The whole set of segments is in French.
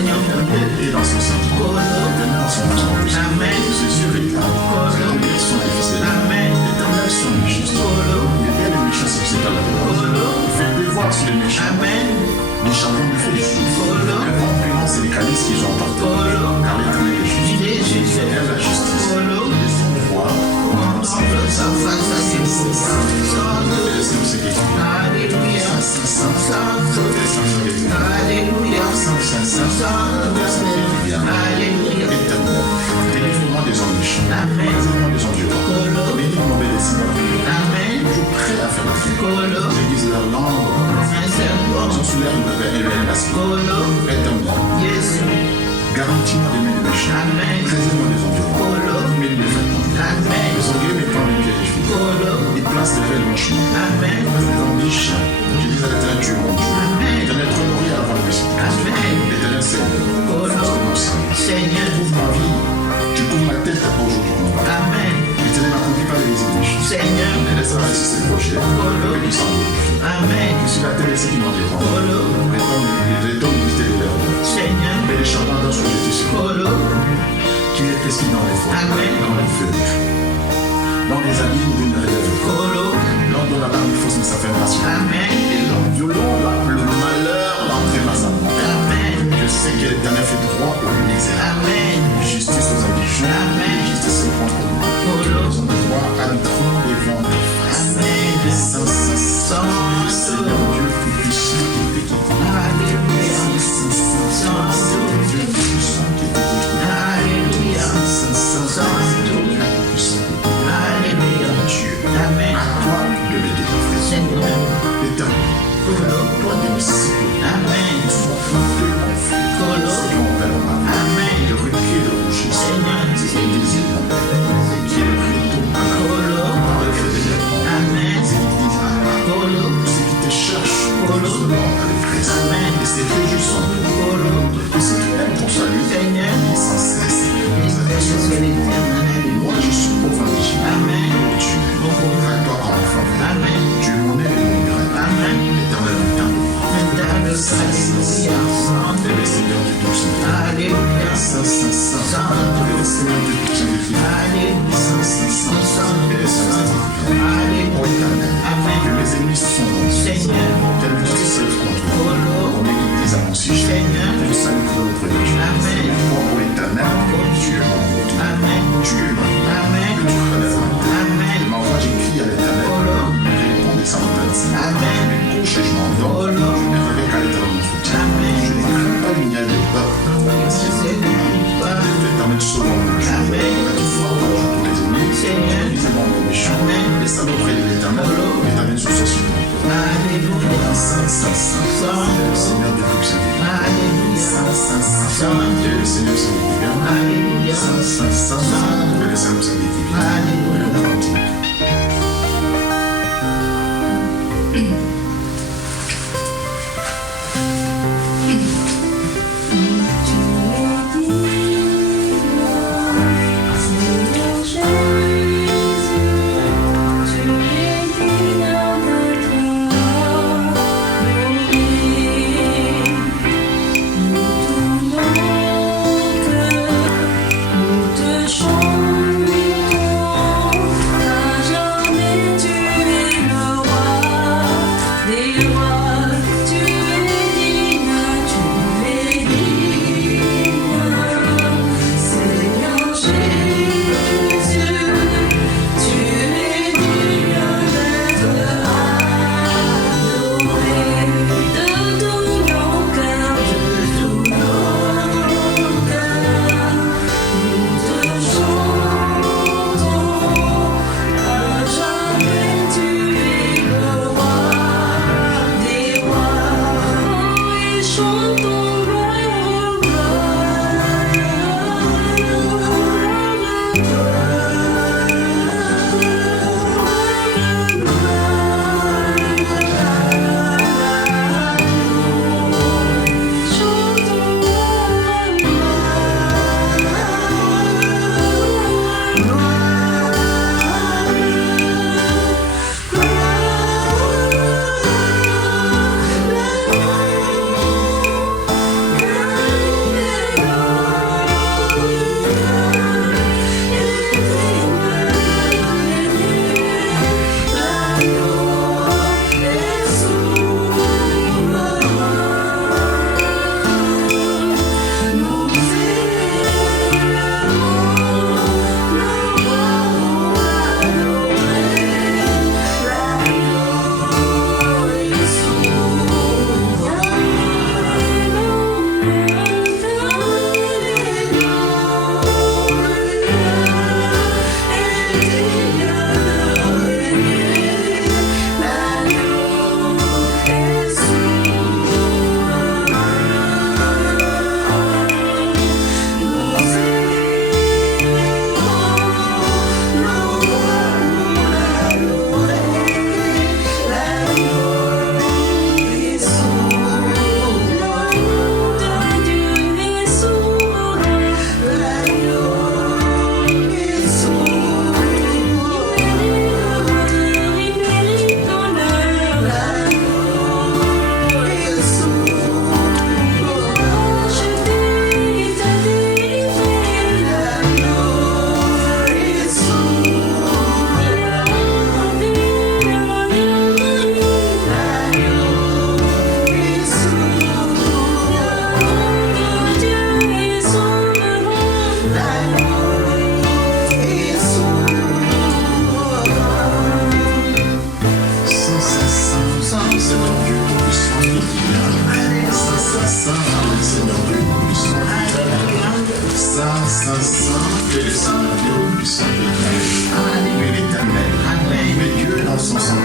Seigneur mon Dieu. Et dans son sang. Dans son temps. Amen. Jésus véritable. L'éternel son fils. Amen. L'éternel son juste. Les biens des méchants c'est à la terre. Il fait pleuvoir sur les méchants. Amen. Les charbons du feu. Le vent prudence et les calices qu'ils ont emportés. Car l'éternel est juste. Il est juste. Il est la justice. Les sons de roi. Sa face à ses Alléluia. Alléluia. Alléluia. Délivre-moi des hommes méchants. Amen. Délivre-moi des hommes violents. Délivre-moi des décideurs. Amen. Toujours prêt à faire la fête. J'aiguise leur langue. Ils ont sous l'air de la éternel. Garantis-moi des mains des méchants. Amen. Préserve-moi des hommes violents. Mais les fêtes. Amen. Les sangliers mettant les pieds des filles. Ils placent des veilles blanches. Amen. Ils placent des ambiches. Je dis à l'éternel, tu es mon Dieu. L'éternel trône avant le Messie. L'éternel c'est Seigneur. Tu couvres ma vie. Tu couvres ma tête au jour du combat. Amen. L'éternel m'accomplit par les méchants. Seigneur. Et laisse-moi résister ses projets. Et du sang. Amen. Sur la terre, c'est qui m'environ. Les dons militaires de l'heure. Seigneur. Mais les charbons sont jetés sur moi. Qu'il est pesqué dans les forêts, dans les feux, dans les abîmes d'une rêve. L'homme dont la barbe fausse ne s'affirme pas sur Amen. Et l'homme violent, le malheur l'entraîne à sa mort. Amen. Je sais que l'Éternel fait droit aux misérables. Amen. Justice aux indigents. Amen. Justice aux pauvres. Ils ont le droit à l'entrée des vents de face. Amen. Seigneur Dieu tout-puissant qui était qui était. Alléluia. Seigneur Dieu tout-puissant qui était qui était. Alléluia. Alléluia. Dieu. Amen. À toi de me délivrer. Seigneur. L'éternel, toi des disciples. Amen. Sois fondé en feu. Soyons en paix, Amen. de recueillir le rocher. Seigneur. C'est le désir mon Père. Qui est le rideau à la par le feu de l'air. Amen. C'est qui disent à la ceux qui te cherchent, selon à l'Église. Amen. Et c'est réjouissant. Et si tu aimes ton salut, Seigneur. il est sans cesse. Moi, je suis pauvre en Égypte. Amen. Tu à toi en faveur. Amen. Tu es mon aide et mon miracle. Amen. L'éternel me tend. Alléluia. Le Seigneur du tout Saint. Alléluia. Saint, Saint, Saint. Le Seigneur du tout Saint. Alléluia. Saint, Saint, Saint. Et le Seigneur Saint. Alléluia. Ô Éternel, Amen. que mes ennemis sont Seigneur. quelle justice s'élève contre moi. On église à mon sujet. Seigneur. Que le salut pour notre Dieu. Amen. Moi, ô Éternel, tu es mon Dieu. Amen. Tu es mon Dieu. Amen. Que tu relèves ma tête. Amen. Ma voix, j'écris à l'Éternel. Réponds des centaines. Amen. Mes couches et je m'endors. Je ne réveille qu'à l'Éternel mon soutien. Amen. Je ne crains pas l'union des peuples. L'éternel sauve mon jour. Amen. Tu frappes au jour tous les ennemis. Seigneur. Les ennemis des méchants. Amen. Les saloperies de l'Éternel. L'Éternel sous sa suite. Alléluia. Saint, Saint, Saint. Le Seigneur de tout Saint. Alléluia. Saint, Saint, Saint. Dieu le Seigneur Saint divin. Alléluia. Saint, Saint, Saint. Dieu le Seigneur Saint divin. Alléluia. Nous te chantons.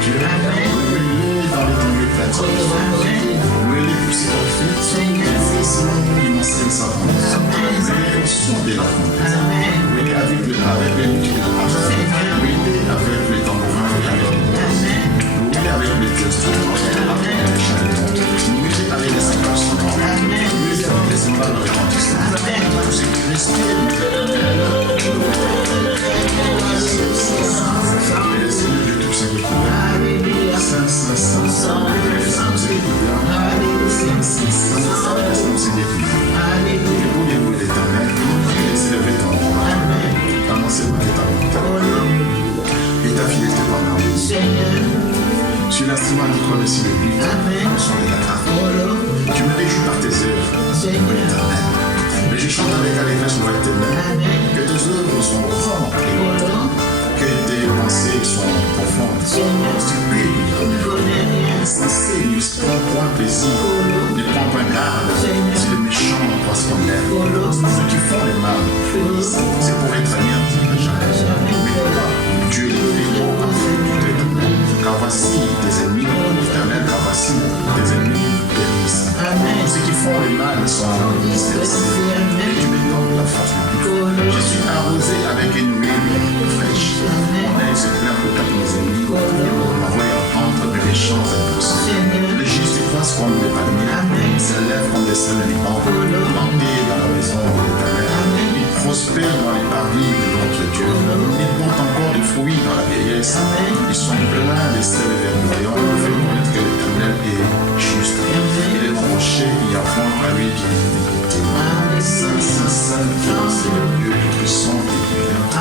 Dieu. Louez-le dans les temps de pratique. Louez-le pour ses prophètes. Louez-le dans ses savants. Louez-le au son de la trompette. Louez-le avec le luth de la harpe. Louez-le avec le tambourin et avec les cordes. Louez-le avec les instruments, avec les chansons. Louez-le avec les cymbales sonores. Louez-le avec les cymbales retentissantes. Pour ce qui respire, le Seigneur Dieu tout-puissant qui est couvert. Saint, Saint, Saint, Saint, laisse-nous Seigneur couvert. Saint, Saint, Saint, laisse-nous Seigneur couvert. Et pour les louer l'Éternel, laissez lever ton nom. Annoncez-vous que ta bonté et ta fidélité pendant nous. Sur l'instrument qui croit aussi le but, le son de la harpe. Tu me réjouis par tes œuvres, l'Éternel. Mais je chante avec allégresse le Éternel, que tes œuvres sont grandes et hautes, que tes pensées sont profondes, stupides comme insensé, ne prends point plaisir, ne prends point garde si les méchants croissent comme l'air. Ceux qui font le mal, c'est pour être anéantis à jamais. Mais toi, Dieu est élevé à l'Éternel, car voici tes ennemis, l'Éternel, car voici tes ennemis périssent. Ceux qui font le mal sont dispersés, et tu me donnes la force du plus. Je suis arrosé avec une huile fraîche. Mon œil se plaint pour taper mes ennemis, et ma voix entendre mes méchants impulsés. Les justes croissent comme des palmiers, s'élèvent comme des saints Liban, plantés dans la maison de l'Éternel. Ils prospèrent dans les parvis de notre Dieu. Ils portent encore des fruits dans la vieillesse. Ils sont pleins de sel et verdoyants. Ils font connaître que l'Éternel est juste. Il est mon rocher, il y a point à lui qui est iniquité. Saint, Saint, Saint, qui est le Seigneur Dieu tout-puissant qui est vivant.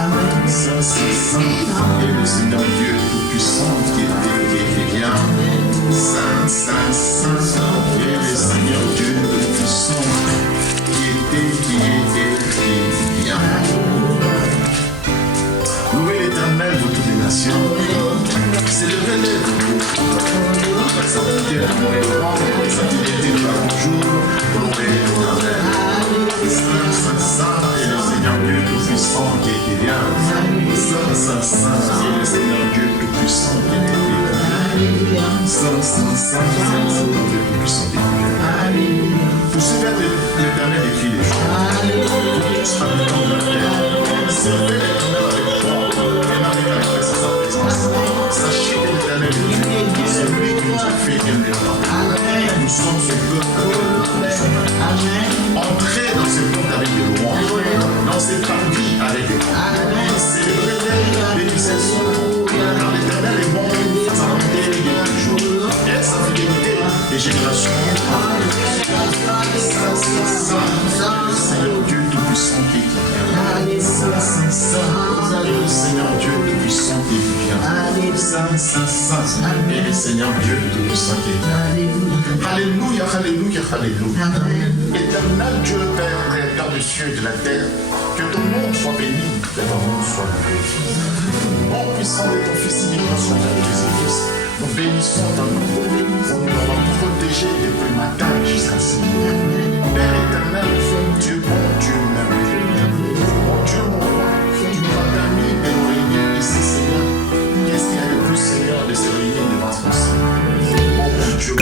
Saint, Saint, Saint, qui est le Seigneur Dieu tout-puissant qui vient. Saint, Saint, Saint, qui est le Seigneur Dieu tout-puissant qui vient. Louez l'Éternel, vous toutes les nations. Célébrez-le, vous. Sa bonté l'amour est grand, sa fidélité de la bonjour. Louez l'Éternel. Saint, Saint, Saint, et le Seigneur Dieu tout-puissant qui vient. Saint, Saint, Saint, et le Seigneur Dieu tout-puissant qui vient. Saint, Saint, Saint, et le Seigneur Dieu tout-puissant qui vient. Pour ce faire l'Éternel écrit les jours. Pour tous habitants de la terre, servez l'Éternel avec foi et n'arrivez avec la sa présence. Sachez que l'Éternel est Dieu, c'est lui qui nous a fait aimer. Nous sommes ce peuple. Entrez dans ce peuple avec des louanges, dans ces parvis avec des louanges. Célébrez-les, bénissez-le, car l'Éternel est bon, sa bonté est toujours, et sa fidélité des générations. Seigneur Dieu tout-puissant qui vient. Saint, Saint, Saint, et le Seigneur Dieu tout-puissant qui vient. Saint, Saint, Saint, et le Seigneur Dieu tout-puissant qui vient. Alléluia, alléluia, alléluia. Éternel Dieu le Père, Créateur du ciel et de la terre, que ton nom soit béni, que ton nom soit loué. Bon puissant de ton Fils unique, soit de Jésus-Christ. Nous bénissons ton nom pour nous avoir protégés depuis le matin jusqu'à ce moment. Père éternel, Dieu bon, Dieu merveilleux. Mon Dieu, mon roi, tu nous as permis de nous réunir ici, Seigneur. Qu'est-ce qu'il y a de plus, Seigneur, de se réunir devant ton Seigneur? Mon Dieu,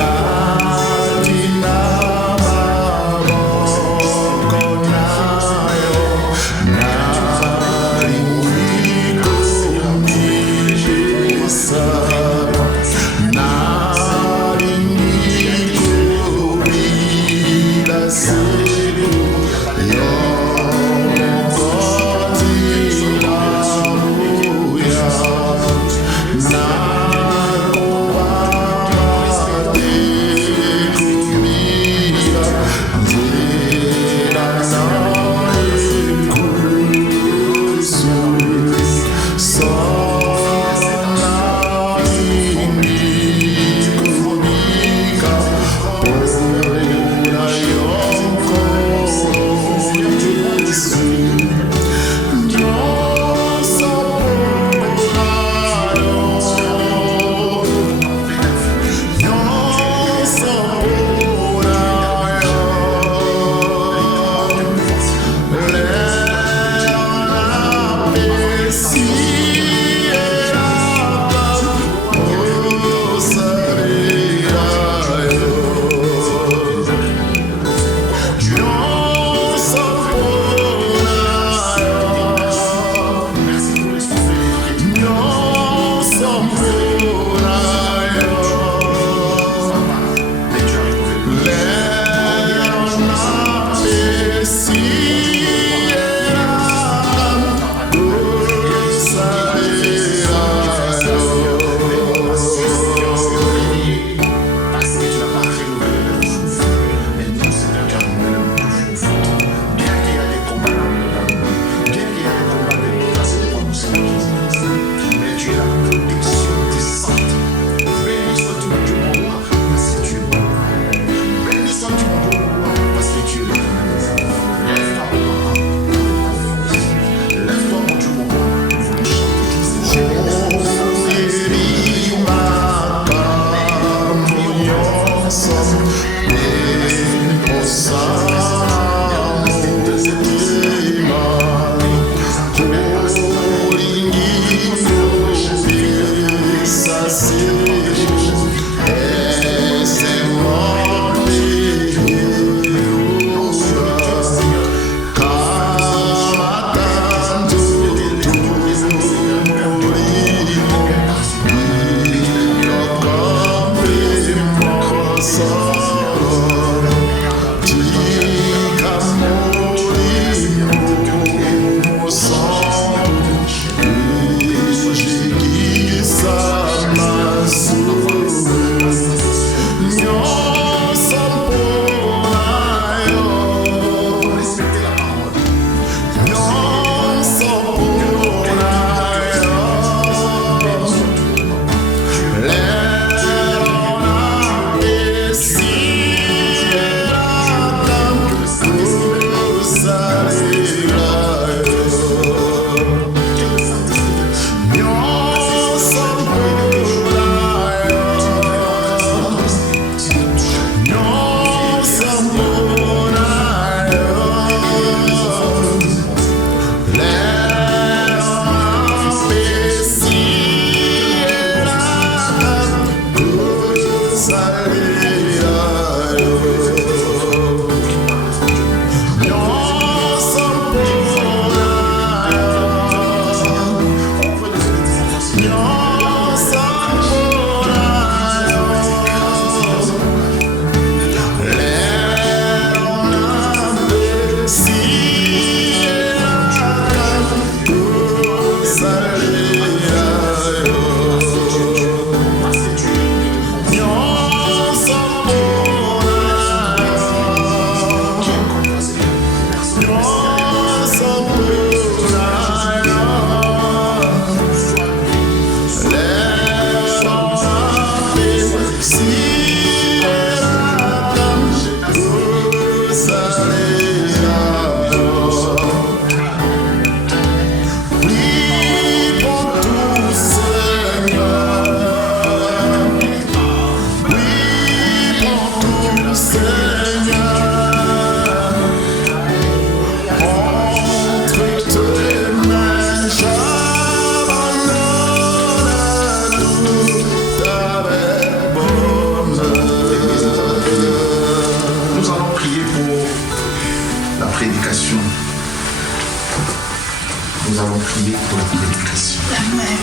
Nous allons prier pour la prédication. Amen.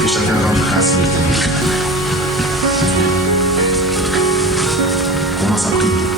Que chacun rende grâce à l'éternel. Commence à prier.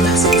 That's